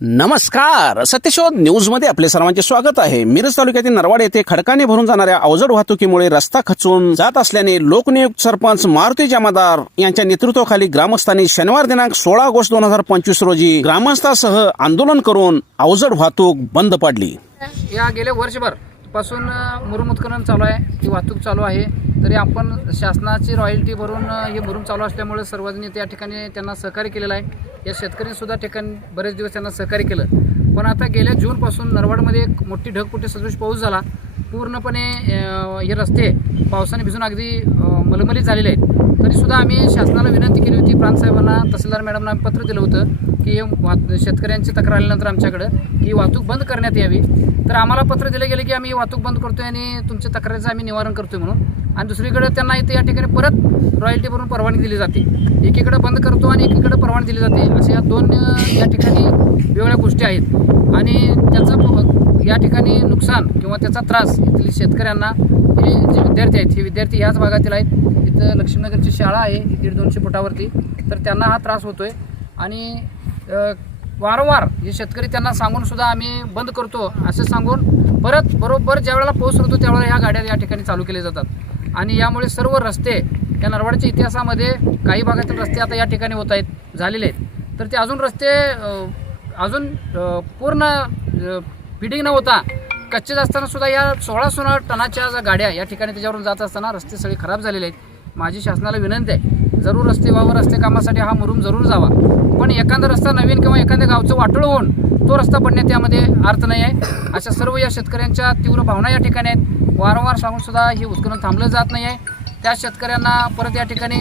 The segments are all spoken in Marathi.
नमस्कार. सत्यशोध न्यूजमध्ये आपले सर्वांचे स्वागत आहे. मिरज तालुक्यातील नरवाड येथे खडकाने भरून जाणाऱ्या अवजड वाहतुकीमुळे रस्ता खचून जात असल्याने लोकनियुक्त सरपंच मारुती जमादार यांच्या नेतृत्वाखाली ग्रामस्थांनी शनिवार दिनांक सोळा ऑगस्ट दोन हजार पंचवीस रोजी ग्रामस्थासह आंदोलन करून अवजड वाहतूक बंद पाडली. या गेल्या वर्षभरपासून अ, चालू आहे. ती वाहतूक चालू आहे. तरी आपण शासनाची रॉयल्टी भरून हे भरून चालू असल्यामुळे सर्वजणी त्या ठिकाणी त्यांना सहकार्य केलेलं आहे. या शेतकऱ्यांनीसुद्धा ठिकाण ठिकाणी बरेच दिवस त्यांना सहकार्य केलं. पण आता गेल्या जूनपासून नरवाडमध्ये एक मोठी ढगपुटी सदृश पाऊस झाला पूर्णपणे हे रस्ते पावसाने भिजून अगदी मलमली मलमलीत झालेले आहेत. तरीसुद्धा आम्ही शासनाला विनंती केली होती प्रांतसाहेबांना तहसीलदार मॅडमना आम्ही पत्र दिलं होतं की हे शेतकऱ्यांची तक्रार आल्यानंतर आमच्याकडं ही वाहतूक बंद करण्यात यावी. तर आम्हाला पत्र दिलं गेलं की आम्ही वाहतूक बंद करतोय आणि तुमच्या तक्रारीचं आम्ही निवारण करतोय म्हणून. आणि दुसरीकडे त्यांना इथे या ठिकाणी परत रॉयल्टी भरून परवानगी दिली जाते. एकीकडे बंद करतो आणि एकीकडे परवानगी दिली जाते. अशा या दोन या ठिकाणी वेगवेगळ्या गोष्टी आहेत. आणि त्याचं या ठिकाणी नुकसान किंवा त्याचा त्रास येथील शेतकऱ्यांना हे जे विद्यार्थी आहेत हे विद्यार्थी ह्याच भागातील आहेत. इथं लक्ष्मीनगरची शाळा आहे ही दीड दोनशे फुटावरती. तर त्यांना हा त्रास होतोय. आणि वारंवार हे शेतकरी त्यांना सांगूनसुद्धा आम्ही बंद करतो असं सांगून परत बरोबर ज्यावेळेला पाऊस होतो त्यावेळेला ह्या गाड्या या ठिकाणी चालू केल्या जातात. आणि यामुळे सर्व रस्ते या नरवाडच्या इतिहासामध्ये काही भागातील रस्ते आता या ठिकाणी होत आहेत झालेले आहेत. तर ते अजून रस्ते अजून पूर्ण फिडिंग न होता कच्चे असताना सुद्धा या सोळा सोळा टनाच्या ज्या गाड्या या ठिकाणी त्याच्यावरून जात असताना रस्ते सगळे खराब झालेले आहेत. माझी शासनाला विनंती आहे जरूर रस्ते वावर रस्ते कामासाठी हा मुरुम जरूर जावा. पण एखादा रस्ता नवीन किंवा एखाद्या गावचं वाटोळ होऊन तो रस्ता पडण्यात यामध्ये अर्थ नाही आहे. अशा सर्व या शेतकऱ्यांच्या तीव्र भावना या ठिकाणी आहेत. वारंवार सांगून सुद्धा हे उत्खनन थांबलं जात नाही आहे. त्या शेतकऱ्यांना परत या ठिकाणी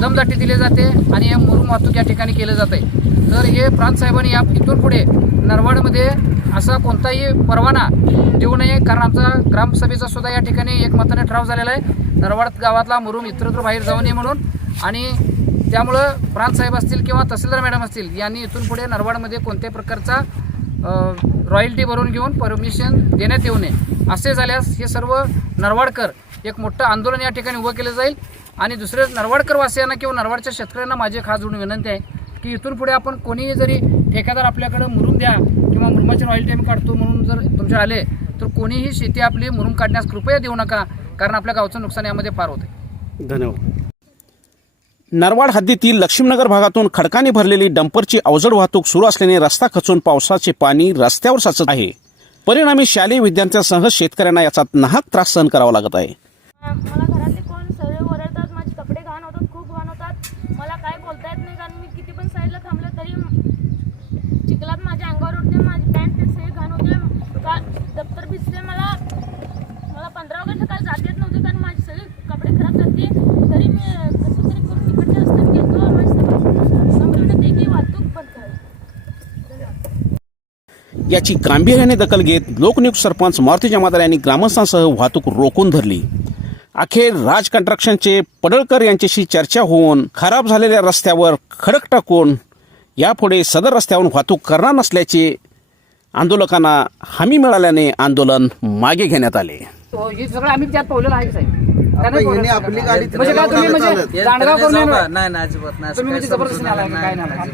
दमदाटी दिली जाते आणि हे मुरुम वाहतूक या ठिकाणी केलं जात आहे तर हे प्रांतसाहेबांनी या इथून पुढे नरवाडमध्ये असा कोणताही परवाना देऊ नये. कारण आमचा ग्रामसभेचा सुद्धा या ठिकाणी एकमताने ठराव झालेला आहे. नरवाड गावातला मुरुम इतरत्र बाहेर जाऊ नये म्हणून. आणि त्यामुळं प्रांतसाहेब असतील किंवा तहसीलदार मॅडम असतील यांनी इथून पुढे नरवाडमध्ये कोणत्याही प्रकारचा रॉयल्टी भरून घेऊन परमिशन देण्यात येऊ नये. असे झाल्यास हे सर्व नरवाडकर एक मोठं आंदोलन या ठिकाणी उभं केलं जाईल. आणि दुसरे नरवाडकर वासियांना किंवा नरवाडच्या शेतकऱ्यांना माझी खास जोडून विनंती आहे की इथून पुढे आपण कोणीही जरी ठेकेदार आपल्याकडं मुरुम द्या किंवा मुरुमाची रॉयल्टी आम्ही काढतो म्हणून जर तुमच्या आले तर कोणीही शेती आपली मुरुम काढण्यास कृपया देऊ नका कारण आपल्या गावचं नुकसान यामध्ये फार होते धन्यवाद. नरवाड हद्दीतील लक्ष्मीनगर भागातून खडकाने भरलेली डंपरची अवजड वाहतूक सुरू असल्याने रस्ता खचून पावसाचे पाणी रस्त्यावर साचत आहे. परिणामी शालेय विद्यार्थ्यांसह शेतकऱ्यांना याचा नाहक त्रास सहन करावा लागत आहे. मला घरातले कोण सगळे ओरडतात माझे कपडे घाण होतात खूप घाण होतात. मला काय बोलता येत नाही कारण मी किती पण साईडला थांबलं तरी चिखलात माझ्या अंगावर उठते माझी पॅन्ट ते सगळे घाण होते. का दप्तर भिजते मला. मला पंधरा ऑगस्ट काल जात येत नव्हते कारण माझे सगळे कपडे खराब झाले तरी मी कसं तरी करून तिकडच्या रस्त्याने गेलो माझी समजवण्यात येते की वाहतूक बंद करावी याची गांभीर्याने दखल घेत लोकनियुक्त सरपंच मारुती जमादार यांनी ग्रामस्थांसह वाहतूक रोखून धरली. अखेर राज कंट्रक्शनचे पडळकर यांच्याशी चर्चा होऊन खराब झालेल्या रस्त्यावर खडक टाकून यापुढे सदर रस्त्यावरून वाहतूक करणार नसल्याचे आंदोलकांना हमी मिळाल्याने आंदोलन मागे घेण्यात आले. हो, सगळं आम्ही त्यात पावलेलं आहे साहेब. त्याने आपली आहे. गाडी म्हणजे काय तुम्ही म्हणजे दांडगाव करून का? येणार? नाही नाही अजिबात नाही. तुम्ही काही म्हणजे जबरदस्ती समजून आलाय का? काय नाही, नाही.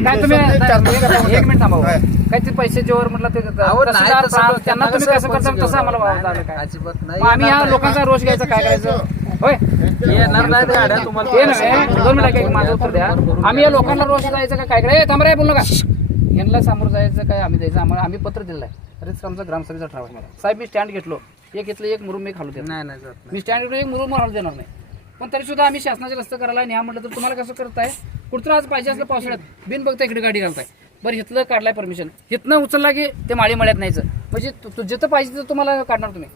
काय तुम्ही एक मिनिट थांबा काहीतरी पैसे जोर म्हटलं ते अहो, नाही तहसीलदार, तसं प्रांत, कसं त्यांना तुम्ही कसं कसं करता तसं आम्हाला वावरता आलं काय? अजिबात नाही. मग आम्ही या लोकांचा रोष घ्यायचा काय करायचं? होय? येणार नाहीत गाड्या तुम्हाला ते नव्हे दोन मिनिटं एक माझं उत्तर द्या. आम्ही या लोकांना रोष जायचं का? काय करायचं? थांबा रे बोलू नका. यांना सामोरं जायचं काय? आम्ही द्यायचं. आम्हाला आम्ही पत्र दिलं आहे. आमचा ग्रामसभेचा ठराव आहे. साहेब मी स्टँड घेतलो. एक घेतलं एक मुरुम एक खालू देत नाही नाही जात नाही. मी स्टँड घेतलो एक मुरुम हलू देणार नाही. पण तरी सुद्धा आम्ही शासनाचे रस्ते करायला न्या म्हटलं तर तुम्हाला कसं करताय कुठं आज पाहिजे असलं पावसाळ्यात बिन बघता इकडे गाडी घालताय. बरं इथलं काढलाय परमिशन इथनं उचलला की ते माळी मळ्यात नाहीचं म्हणजे तु- तु- जिथं पाहिजे तिथं तुम्हाला काढणार तुम्ही.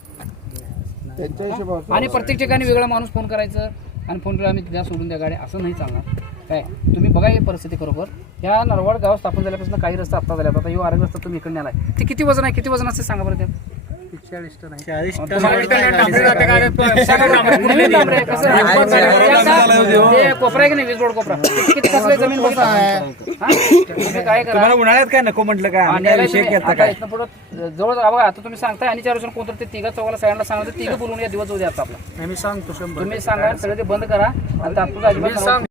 आणि प्रत्येक ठिकाणी वेगळा माणूस फोन करायचं आणि फोन केला आम्ही द्या सोडून द्या गाडी. असं नाही चालणार. काय? तुम्ही बघा ही परिस्थिती बरोबर ह्या नरवाड गाव स्थापन झाल्यापासून काही रस्ता आत्ता झाल्यात. आता ह्यो आरोग्य रस्ता तुम्ही इकडे आलाय ते किती वजन आहे? किती वजन असते सांगा बरं त्यात? चाळीस टन आहे. कोपरा आहे की नाही? वीज रोड कोपरा. किती किती कसलं जमीन बघितलं? हा? तुम्ही काय करा? उन्हाळ्यात काय नको म्हटलं काय? जवळ बघा आता तुम्ही सांगताय आणि चार वर्षांनी कोणतं ते तिघा चौघाला सगळ्यांना सांगा तिघं बोलून या दिवस उद्या आता आपला. आम्ही सांगतो तुम्ही सांगा सगळं ते बंद करा. आणि तात्पुरतं अजिबात मी